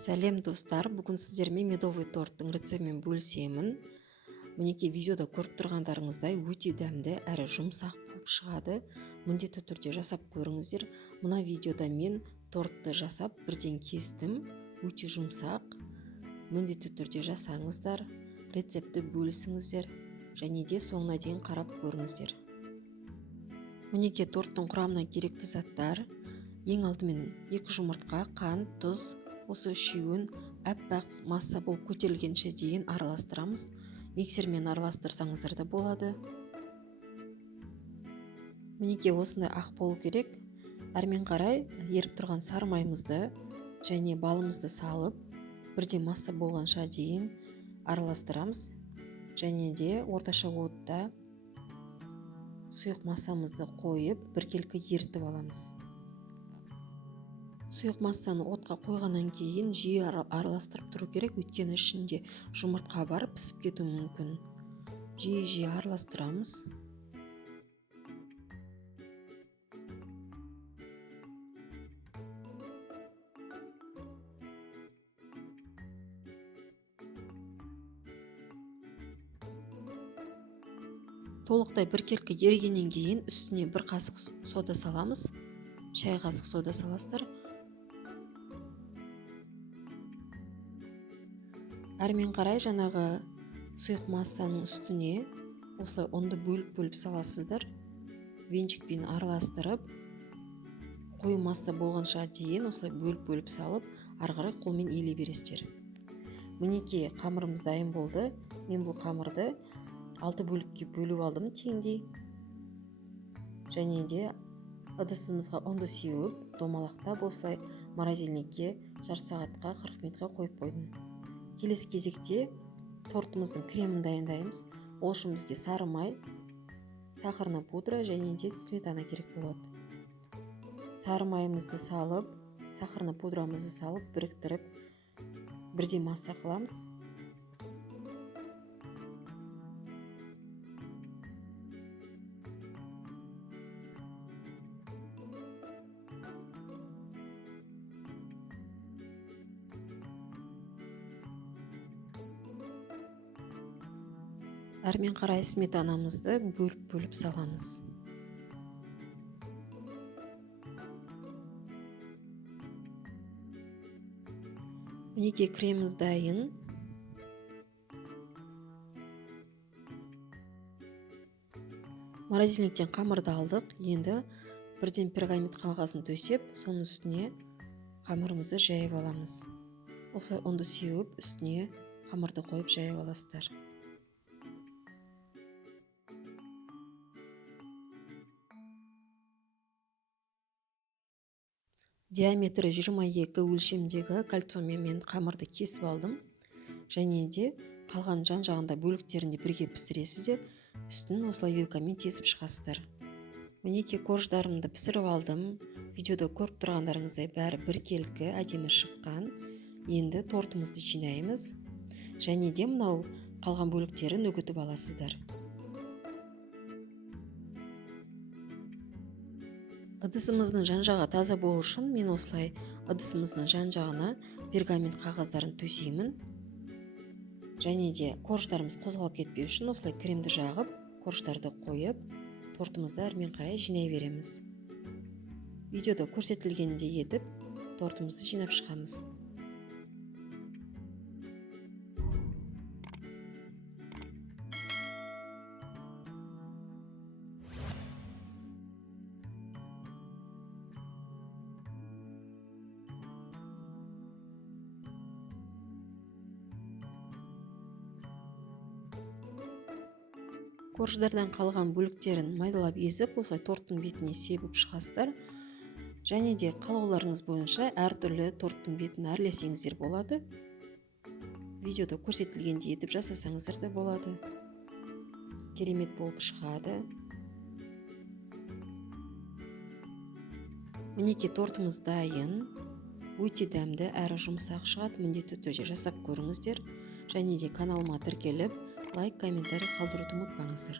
Сәлем достар, бүгін сіздермен медовый торттың рецептімен бөлісемін. Мінекей видеода көріп тұрғандарыңыздай өте дәмді әрі жұмсақ болып шығады. Міндетті түрде жасап көріңіздер. Мына видеода мен тортты жасап бірден кестім. Өте жұмсақ. Міндетті түрде жасаңыздар, рецепті бөлісіңіздер және де соңына дейін қарап көріңіздер. Мінекей торттың құрамына керекті заттар: ең алдымен 2 жұмыртқа, қант, тұз. Осы үшеуін әппақ масса болып көтерілгенше дейін араластырамыз. Миксермен араластырсаңыздар да болады. Мінекей осындай ақ болу керек. Әрмен қарай еріп тұрған сары майымызды және балымызды салып, бірден масса болғанша дейін араластырамыз. Және де орташа отта сұйық массамызды қойып, біркелкі ерітіп аламыз. Сұйық массаны отқа қойғаннан кейін жиі араластырып тұру керек, өйткені ішінде жұмыртқа бар, пісіп кетуі мүмкін. Жиі араластырамыз. Толықтай біркелкі ерігеннен кейін үстіне 1 қасық сода саламыз. Шай қасық сода саласыздар. Әрмен қарай жаңағы сұйық массаның үстіне осылай ұнды бөліп саласыздар. Венчикпен араластырып, қою масса болғанша дейін осылай бөліп салып, ары қарай қолмен иіле бересіздер. Мінекей қамырымыз дайын болды. Мен бұл қамырды 6 бөлікке бөліп алдым теңдей. Және де ыдысымызға ұнды сеуіп, домалақтап осылай морозильникке жарты сағатқа 40 минутқа қойып қойдым. Келесі кезекте тортымыздың кремін дайындаймыз. Ол үшін бізге сары май, сахарный пудра және де сметана керек болады. Сары майымызды салып, сахарный пудрамызды салып, біріктіріп, бірден масса қыламыз. Әрмен қарай сметанамызды бөліп саламыз. Мінекей креміміз дайын. Морозильниктен қамырды алдық. Енді бірден пергамент қағазын төсеп, соның үстіне қамырымызды жайып аламыз. Осылай ұнды сеуіп, үстіне қамырды қойып жайып аласыздар. Диаметрі 22 өлшемдегі кольцомен мен қамырды кесіп алдым. Және де қалған жан-жағында бөліктерінде бірге пісіресіздер. Үстін осылай вилкамен тесіп шығасыздар. Мінекей корждарымды пісіріп алдым. Видеода көріп тұрғандарыңыздай бәрі біркелкі әдемі шыққан. Енді тортымызды жинаймыз. Және де мынау қалған бөліктерін үгітіп аласыздар. Ыдысымыздың жан-жағы таза болу үшін мен осылай ыдысымыздың жан-жағына пергамент қағаздарын төсеймін. Және де корждарымыз қозғалып кетпеу үшін осылай кремді жағып, корждарды қойып, тортымызды әрмен қарай жинай береміз. Видеода көрсетілгендей етіп, тортымызды жинап шығамыз. Корждардан қалған бөліктерін майдалап езіп, осылай торттың бетіне себіп шығасыздар. Және де қалауларыңыз бойынша әртүрлі торттың бетін әрлесеңіздер болады. Видеода көрсетілгендей етіп жасасаңыздар да болады. Керемет болып шығады. Мінекей тортымыз дайын. Өте дәмді әрі жұмсақ шығады. Міндетті түрде жасап көріңіздер. Және де каналыма тіркеліп, лайк, комментарий қалдыруды ұмытпаңыздар.